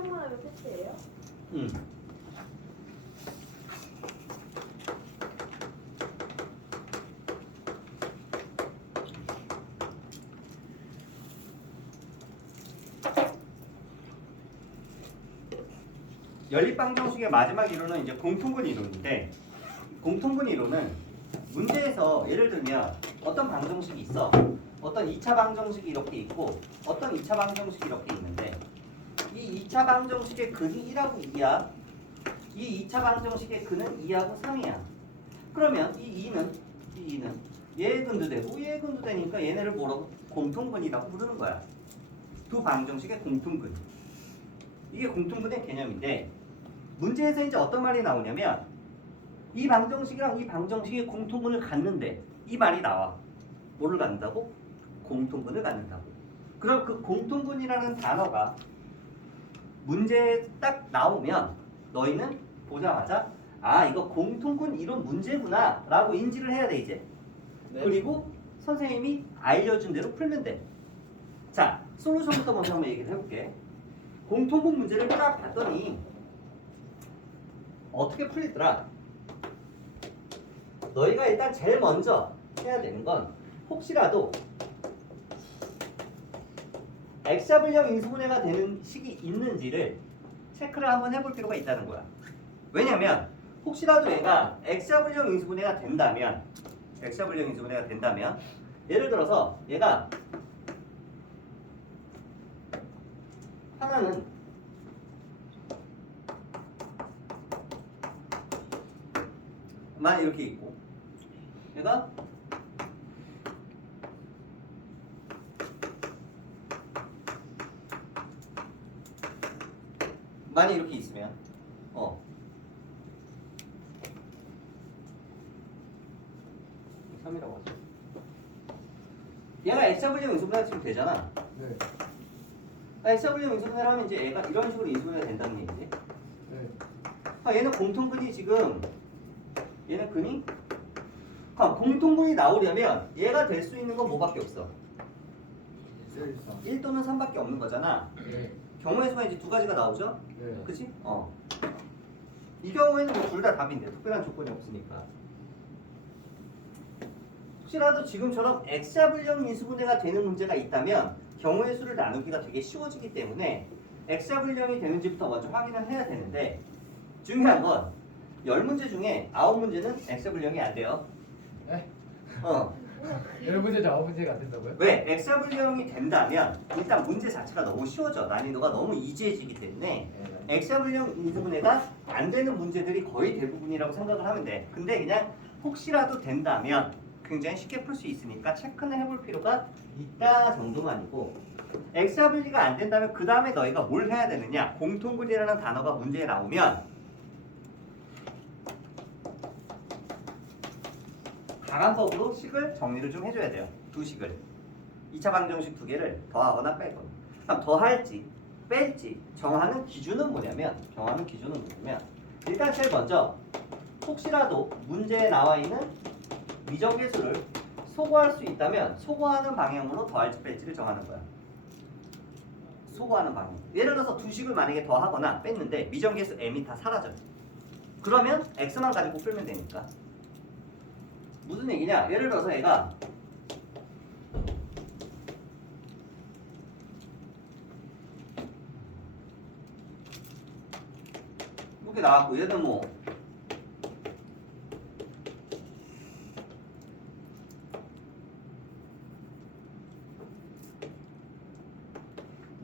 설정만 하면 끝이에요? 응. 연립방정식의 마지막 이론은 이제 공통분 이론인데, 공통분 이론은 문제에서 예를 들면 어떤 방정식이 있어. 어떤 2차 방정식이 이렇게 있고 어떤 2차 방정식이 이렇게 있는데, 이 2차 방정식의 근이 1하고 2야. 이 2차 방정식의 근은 2하고 3이야. 그러면 이 2는 얘의 근도 되고 얘의 근도 되니까 얘네를 뭐라고? 공통근이라고 부르는 거야. 두 방정식의 공통근. 이게 공통근의 개념인데, 문제에서 이제 어떤 말이 나오냐면 이 방정식이랑 이 방정식이 공통근을 갖는데 이 말이 나와. 뭐를 갖는다고? 공통근을 갖는다고. 그럼 그 공통근이라는 단어가 문제에 딱 나오면 너희는 보자마자 아, 이거 공통근 이론 문제구나 라고 인지를 해야 돼 이제. 네. 그리고 선생님이 알려준 대로 풀면 돼. 자, 솔루션부터 먼저 한번 얘기를 해볼게. 공통분 문제를 딱 봤더니 어떻게 풀리더라? 너희가 일단 제일 먼저 해야 되는 건 혹시라도 X좌불령 인수분해가 되는 식이 있는지를 체크를 한번 해볼 필요가 있다는 거야. 왜냐면 혹시라도 얘가 X좌불령 인수분해가 된다면 예를 들어서 얘가 하나는 만 이렇게 있고 얘가 만이 이렇게 있으면 3이라고 하죠. 얘가 X좌불령 인수분해가 지금 되잖아. 네. X좌불령 인수분해를 하면 이제 얘가 이런 식으로 인수분해가 된다는 얘기지. 네. 아, 얘는 공통근이 지금 얘는 근이 공통근이 나오려면 얘가 될 수 있는 건 뭐밖에 없어? 1 또는 3밖에 없는 거잖아. 네. 경우의 수가 이제 두 가지가 나오죠? 네. 그치? 이 경우에는 뭐 둘 다 답인데 특별한 조건이 없으니까. 혹시라도 지금처럼 X좌불령 인수분해가 되는 문제가 있다면 경우의 수를 나누기가 되게 쉬워지기 때문에 X좌불령이 되는지부터 먼저 확인을 해야 되는데, 중요한 건 10문제 중에 9문제는 X좌불령이 안 돼요. 네? 어. 10문제 중 9문제가 안 된다고요? 왜? X좌불령이 된다면 일단 문제 자체가 너무 쉬워져. 난이도가 너무 이지해지기 때문에 네. X좌불령 인수분해가 안 되는 문제들이 거의 대부분이라고 생각을 하면 돼. 근데 그냥 혹시라도 된다면 굉장히 쉽게 풀 수 있으니까 체크는 해볼 필요가 있다 정도만이고, X좌분리가 안 된다면 그 다음에 너희가 뭘 해야 되느냐? 공통분이라는 단어가 문제에 나오면 가간법으로 식을 정리를 좀 해줘야 돼요. 두 식을. 2차 방정식 두 개를 더하거나 뺄 겁니다. 그럼 더할지 뺄지 정하는 기준은 뭐냐면 일단 제일 먼저 혹시라도 문제에 나와 있는 미정계수를 소거할 수 있다면 소거하는 방향으로 더할지 뺄지를 정하는 거야. 소거하는 방향. 예를 들어서 두 식을 만약에 더하거나 뺐는데 미정계수 m이 다 사라져. 그러면 x만 가지고 풀면 되니까. 무슨 얘기냐? 예를 들어서 얘가 이렇게 나왔고 얘는 뭐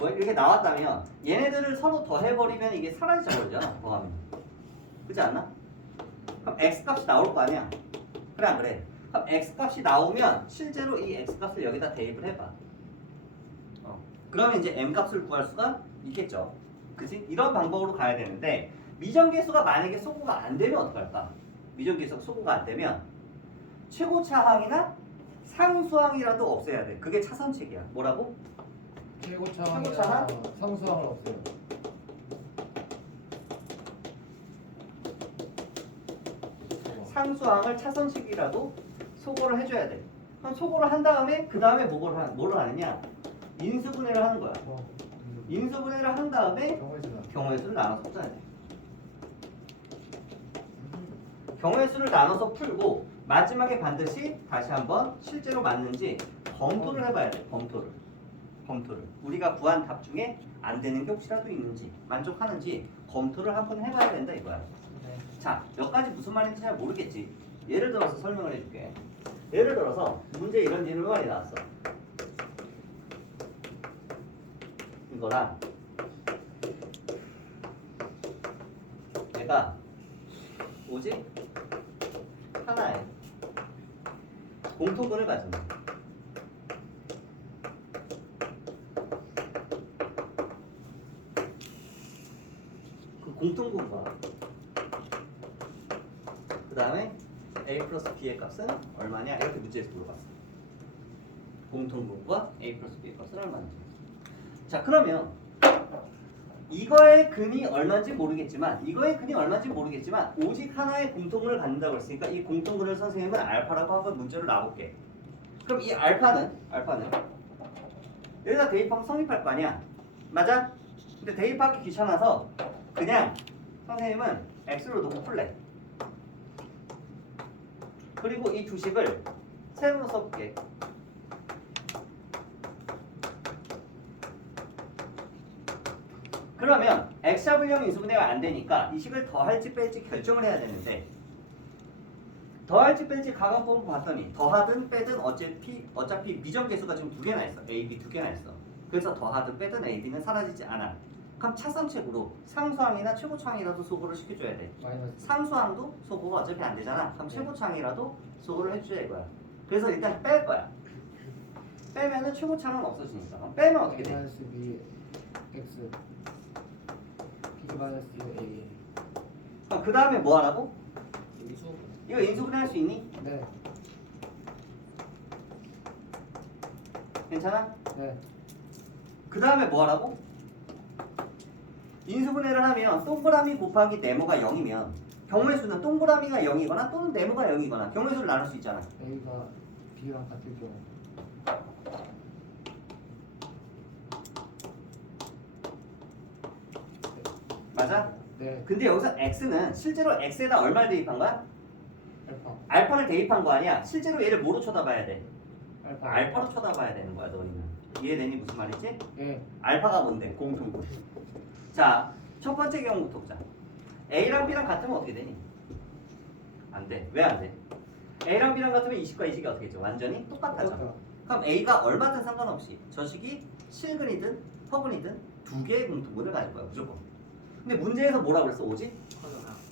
이렇게 나왔다면 얘네들을 서로 더해버리면 이게 사라져 버리잖아. 더하면. 그렇지 않나? 그럼 x값이 나올 거 아니야? 그래 안 그래? 그럼 x값이 나오면 실제로 이 x값을 여기다 대입을 해봐. 그러면 이제 m값을 구할 수가 있겠죠. 그치? 이런 방법으로 가야 되는데, 미정계수가 만약에 소거가 안 되면 어떡할까? 미정계수가 소거가 안 되면 최고차항이나 상수항이라도 없애야 돼. 그게 차선책이야. 뭐라고? 최고차항 최고차항? 상수항을 없애요. 상수항을 차선식이라도 소거를 해줘야 돼. 그럼 소거를 한 다음에 그 다음에 뭐를 하느냐? 인수분해를 하는 거야. 인수분해를 한 다음에 경우의 수는 경우의 수를 나눠서 풀어야 돼. 경우의 수를 나눠서 풀고 마지막에 반드시 다시 한번 실제로 맞는지 검토를 해봐야 돼. 검토를. 우리가 구한 답 중에 안 되는 게 혹시라도 있는지 만족하는지 검토를 한번 해봐야 된다 이거야. 네. 자, 몇 가지 무슨 말인지 잘 모르겠지. 예를 들어서 설명을 해줄게. 예를 들어서 문제 이런 말이 나왔어. 이거랑 얘가 오직 하나의 공통분을 가진다. 그 공통분과 그 다음에 a 플러스 b의 값은 얼마냐 이렇게 문제에서 물어봤어. 공통분과 a 플러스 b의 값은 얼마냐. 자, 그러면 이거의 근이 얼마인지 모르겠지만 오직 하나의 공통분을 갖는다고 했으니까 이 공통분을 선생님은 알파라고 한번 문제로 놔볼게. 그럼 이 알파는 여기다 대입하면 성립할 거 아니야, 맞아? 근데 대입하기 귀찮아서 그냥 선생님은 x로 놓고 풀래. 그리고 이 두 식을 세로로 써볼게. 그러면 x 잡으려면 인수분해가 안 되니까 이 식을 더할지 뺄지 결정을 해야 되는데, 더할지 뺄지 가강법을 봤더니 더하든 빼든 어차피 미정계수가 지금 두 개나 있어. a, b 두 개나 있어. 그래서 더하든 빼든 a, b는 사라지지 않아. 그럼 차선책으로 상수항이나 최고차항이라도 소거를 시켜줘야 돼. 마이너스. 상수항도 소거가 어차피 안 되잖아. 그럼 최고차항이라도 소거를 해줘야 이거야. 그래서 일단 뺄 거야. 빼면은 최고차항은 없어지니까. 그럼 빼면 어떻게 돼? 마이너스 b x b 마이너스 a. 그럼 그 다음에 뭐 하라고? 인수. 이거 인수분해 할 수 있니? 네. 괜찮아? 네. 그 다음에 뭐 하라고? 인수분해를 하면 동그라미 곱하기 네모가 0이면 경우의 수는 동그라미가 0이거나 또는 네모가 0이거나 경우의 수를 나눌 수 있잖아. a가 b랑 같을 경우. 맞아? 네. 근데 여기서 x는 실제로 x에다 얼마를 대입한 거야? 알파. 알파를 대입한 거 아니야. 실제로 얘를 뭐로 쳐다봐야 돼? 알파. 알파로 쳐다봐야 되는 거야, 너희는. 이해되니 무슨 말이지? 예. 알파가 뭔데? 공통분. 자, 첫 번째 경우부터 보자. A랑 B랑 같으면 어떻게 되니? 안 돼. 왜 안 돼? A랑 B랑 같으면 이 식과 이 식이 어떻게 되죠? 완전히 똑같다잖아. 그럼 A가 얼마든 상관없이 저 식이 실근이든 허근이든 두 개의 공통분을 가질 거야, 무조건. 근데 문제에서 뭐라고 그랬어? 오직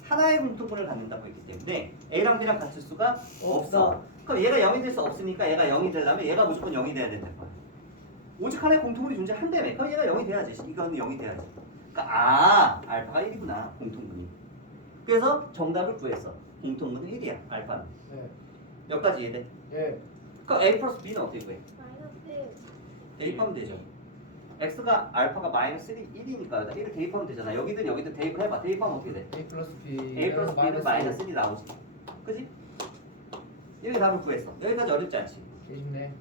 하나의 공통분을 갖는다고 했기 때문에 A랑 B랑 같을 수가 없어. 그럼 얘가 0이 될 수 없으니까 얘가 0이 되려면 얘가 무조건 0이 돼야 된다는 거야. 오직 하나의 공통분이 존재한다며. 그럼 얘가 0이 돼야지. 이거는 0이 돼야지. 그러니까 알파가 1이구나, 공통분이. 그래서 정답을 구했어. 공통분은 1이야, 알파는. 네. 여기까지 이해돼? 예. 그럼 A 플러스 B는 어떻게 구해? 마이너스 대입하면 되죠. X가 알파가 마이너스 1이니까 여기다 1을 대입하면 되잖아. 여기든 대입을 해봐. 대입하면 어떻게 돼? a 플러스 b. A 플러스 B는 마이너스 1이 나오지. 그지? 이렇게 답을 구했어. 여기까지 어렵지 않지? 쉽네.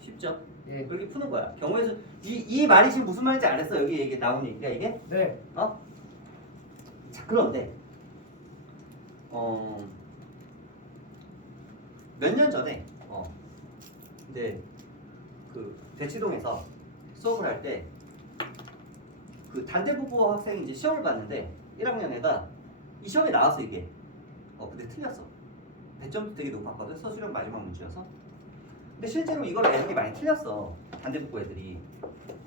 쉽죠? 예. 그렇게 푸는 거야. 경우의 수. 이 말이 지금 무슨 말인지 알았어? 여기 얘기 나온 얘기가 이게? 네. 어? 자, 그런데 몇 년 전에 이제 그 대치동에서 수업을 할 때 그 단대 부부 학생이 이제 시험을 봤는데 1학년 애가 이 시험에 나왔어 이게. 근데 틀렸어. 배점도 되게 높았거든. 서술형 마지막 문제여서. 근데 실제로 이걸 애들이 많이 틀렸어. 단대 부부 애들이.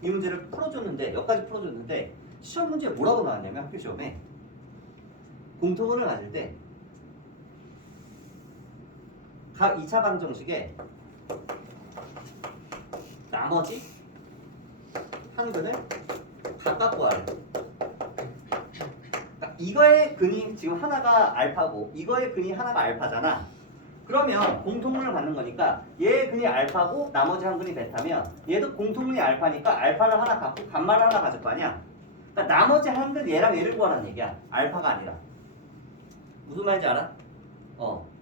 이 문제를 풀어줬는데 여기까지 풀어줬는데 시험 문제에 뭐라고 나왔냐면 학교 시험에 공통분을 가질 때 각 2차 방정식에 나머지 한 근을 각각 구하래. 그러니까 이거의 근이 지금 하나가 알파고 이거의 근이 하나가 알파잖아. 그러면 공통분을 갖는 거니까 얘의 근이 알파고 나머지 한 근이 베타면 얘도 공통분이 알파니까 알파를 하나 갖고 간말을 하나 가질 거 아니야. 그러니까 나머지 한 근 얘랑 얘를 구하라는 얘기야. 알파가 아니라. 무슨 말인지 알아?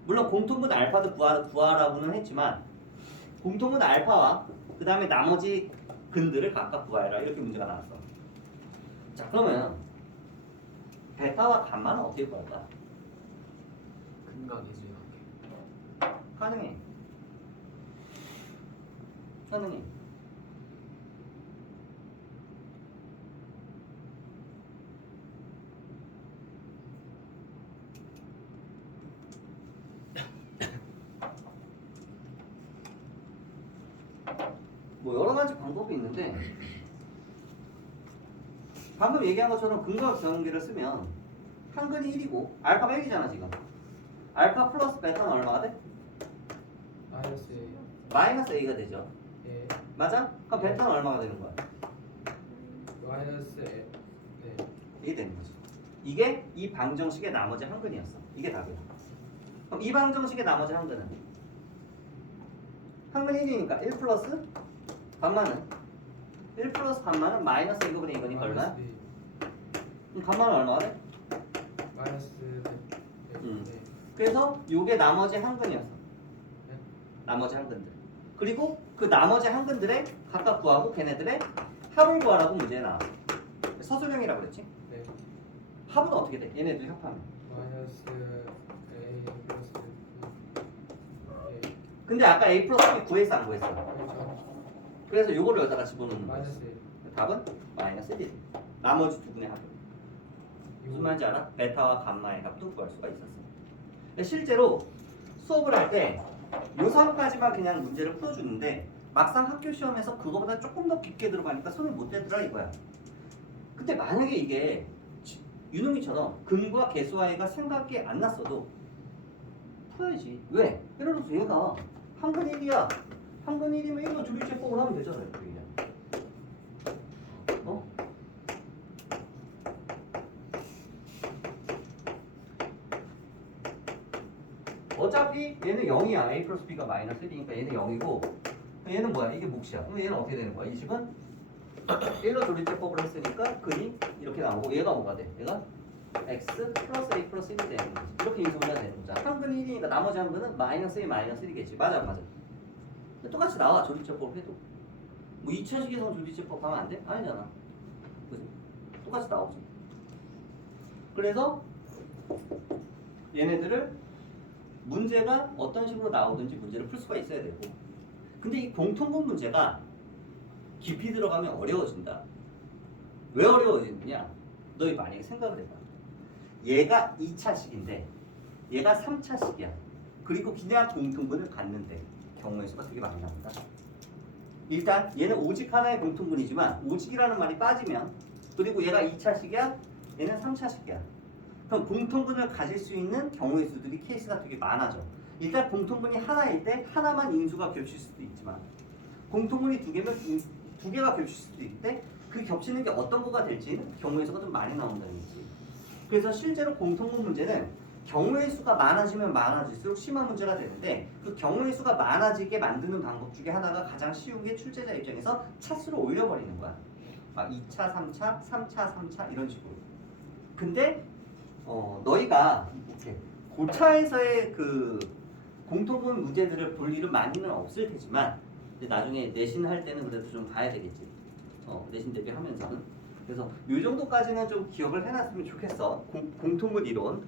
물론 공통분 알파도 구하라고는 했지만 공통분 알파와 그 다음에 나머지 근들을 각각 구하라 이렇게 문제가 나왔어. 자, 그러면 베타와 감마는 어떻게 구할까? 근과 계수의 관계. 가능해. 가능해. 뭐 여러 가지 방법이 있는데 방금 얘기한 것처럼 근과 경계를 쓰면 한근이 1이고 알파가 1이잖아 지금. 알파 플러스 베타는 얼마가 돼? 마이너스 마이너스 A가 되죠. 예 맞아? 그럼 베타는 얼마가 되는 거야? 마이너스 네 이게 되는 거지. 이게 이 방정식의 나머지 한근이었어. 이게 답이야. 그럼 이 방정식의 나머지 한근은 한근 1이니까 1 플러스 감마는 1 플러스 감마는 마이너스 1분의 2거니까 얼마? 마이너스 B. 그럼 감마는 얼마가 돼? 마이너스 네. 그래서 요게 나머지 한근이었어. 네. 나머지 한근들. 그리고 그 나머지 한근들의 각각 구하고 걔네들의 합을 구하라고 문제에 나와. 서술형이라고 그랬지? 네. 합은 어떻게 돼? 얘네들 합하면. 마이너스 A 플러스 B. 예 근데 아까 A 플러스 B 구했어 안 구했어? 그렇죠. 그래서 요거를 여기다가 집어넣는 거야. 마이너스 1. 답은 마이너스 1. 나머지 두 분의 합. 무슨 말인지 알아? 베타와 감마의 합도 구할 수가 있었어. 근데 실제로 수업을 할 때 요 선까지만 그냥 문제를 풀어주는데 막상 학교 시험에서 그거보다 조금 더 깊게 들어가니까 손을 못 대더라 이거야. 근데 만약에 이게 유능이처럼 근과 계수와의가 생각이 안 났어도 풀어야지. 왜? 예를 들어서 얘가 한근 1이야. 한근 1이면 이거 조리제법을 하면 되잖아. 이렇게 그냥. 어? 어차피 얘는 0이야. A 플러스 B가 마이너스 1이니까 얘는 0이고 얘는 뭐야? 이게 몫이야. 그럼 얘는 어떻게 되는 거야? 이 식은 1로 조리제법을 했으니까 근이 이렇게 나오고 얘가 뭐가 돼? 얘가 x 플러스 a 플러스 1이 되는 거지. 이렇게 인수를 해야 되는 거잖아. 한 근이 1이니까 나머지 한 근은 마이너스 1 마이너스 1이겠지. 맞아 안 맞아? 똑같이 나와. 조리제법 해도. 뭐 2차식에서 조리제법 하면 안 돼? 아니잖아. 그지? 똑같이 나오지. 그래서 얘네들을 문제가 어떤 식으로 나오든지 문제를 풀 수가 있어야 되고, 근데 이 공통분 문제가 깊이 들어가면 어려워진다. 왜 어려워지느냐? 너희 만약에 생각을 해봐. 얘가 2차식인데 얘가 3차식이야. 그리고 그냥 공통분을 갖는데 경우의 수가 되게 많이 나온다. 일단 얘는 오직 하나의 공통분이지만 오직이라는 말이 빠지면, 그리고 얘가 2차식이야, 얘는 3차식이야. 그럼 공통분을 가질 수 있는 경우의 수들이 케이스가 되게 많아져. 일단 공통분이 하나일 때 하나만 인수가 겹칠 수도 있지만, 공통분이 두 개면 두 개가 겹칠 수도 있대. 그 겹치는 게 어떤 거가 될지는 경우의 수가 좀 많이 나온다는 거지. 그래서 실제로 공통분 문제는 경우의 수가 많아지면 많아질수록 심한 문제가 되는데, 그 경우의 수가 많아지게 만드는 방법 중에 하나가 가장 쉬운 게 출제자 입장에서 차수를 올려버리는 거야. 막 2차, 3차, 3차, 3차 이런 식으로. 근데 너희가 이렇게 고차에서의 그 공통분 문제들을 볼 일은 많이는 없을 테지만 이제 나중에 내신 할 때는 그래도 좀 봐야 되겠지. 내신 대비하면서는. 그래서 이 정도까지는 좀 기억을 해놨으면 좋겠어. 공통분 이론.